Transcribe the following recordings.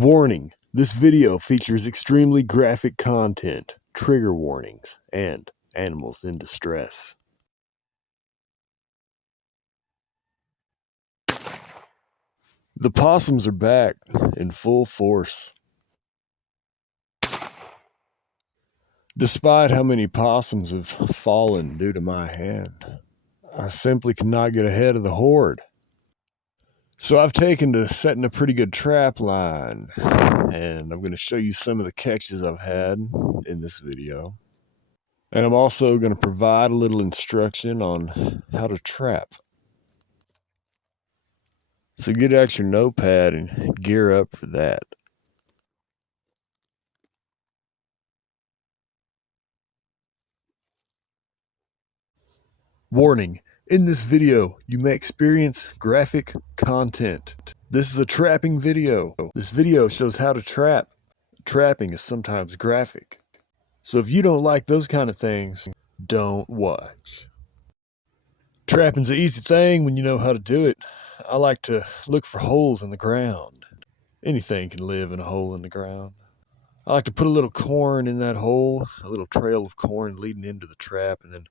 Warning: this video features extremely graphic content, trigger warnings, and animals in distress. The possums are back in full force. Despite how many possums have fallen due to my hand, I simply cannot get ahead of the horde. So I've taken to setting a pretty good trap line, and I'm going to show you some of the catches I've had in this video. And I'm also going to provide a little instruction on how to trap. So get out your notepad and gear up for that. Warning: in this video, you may experience graphic content. This is a trapping video. This video shows how to trap. Trapping is sometimes graphic. So if you don't like those kind of things, don't watch. Trapping's an easy thing when you know how to do it. I like to look for holes in the ground. Anything can live in a hole in the ground. I like to put a little corn in that hole, a little trail of corn leading into the trap, and then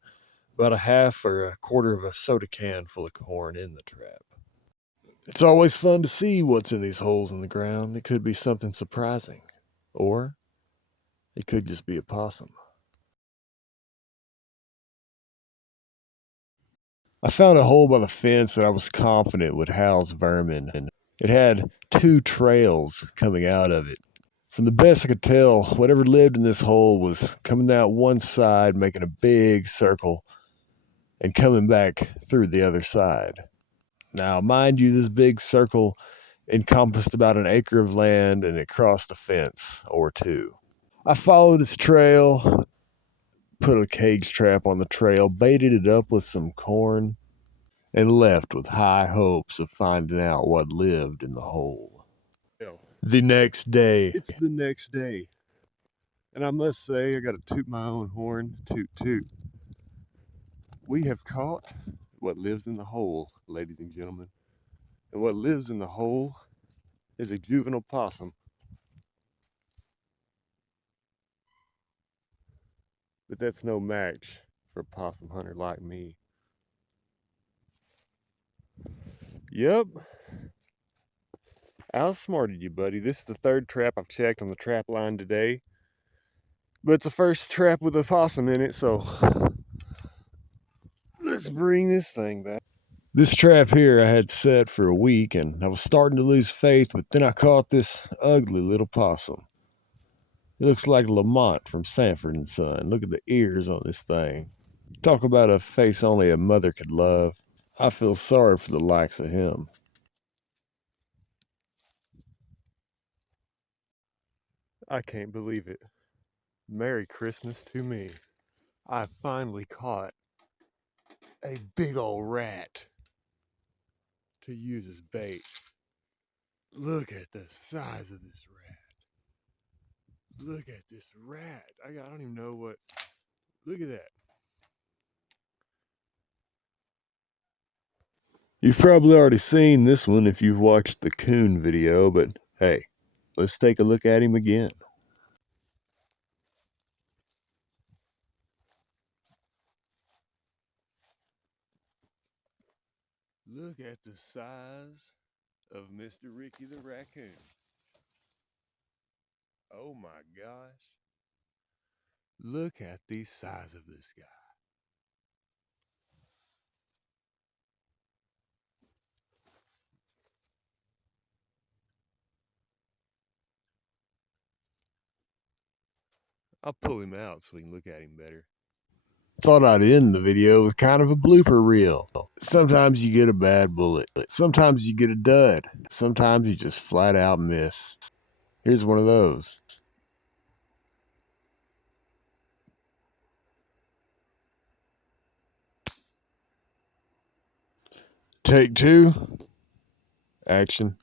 about a half or a quarter of a soda can full of corn in the trap. It's always fun to see what's in these holes in the ground. It could be something surprising, or it could just be a possum. I found a hole by the fence that I was confident would house vermin, and it had two trails coming out of it. From the best I could tell, whatever lived in this hole was coming out one side, making a big circle, and coming back through the other side. Now, mind you, this big circle encompassed about an acre of land, and it crossed a fence or two. I followed its trail, put a cage trap on the trail, baited it up with some corn, and left with high hopes of finding out what lived in the hole. The next day. It's the next day. And I must say, I gotta toot my own horn, toot toot. We have caught what lives in the hole, ladies and gentlemen. And what lives in the hole is a juvenile possum. But that's no match for a possum hunter like me. Yep. I outsmarted you, buddy. This is the third trap I've checked on the trap line today. But it's the first trap with a possum in it, so let's bring this thing back. This trap here I had set for a week, and I was starting to lose faith, but then I caught this ugly little possum. It looks like Lamont from Sanford and Son. Look at the ears on this thing. Talk about a face only a mother could love. I feel sorry for the likes of him. I can't believe it. Merry Christmas to me. I finally caught a big old rat to use as bait. Look at the size of this rat. Look at this rat. I don't even know what. Look at that. You've probably already seen this one if you've watched the coon video, but hey, let's take a look at him again. Look at the size of Mr. Ricky the raccoon. Oh my gosh. Look at the size of this guy. I'll pull him out so we can look at him better. Thought I'd end the video with kind of a blooper reel. Sometimes you get a bad bullet. Sometimes you get a dud. Sometimes you just flat out miss. Here's one of those. Take two. Action.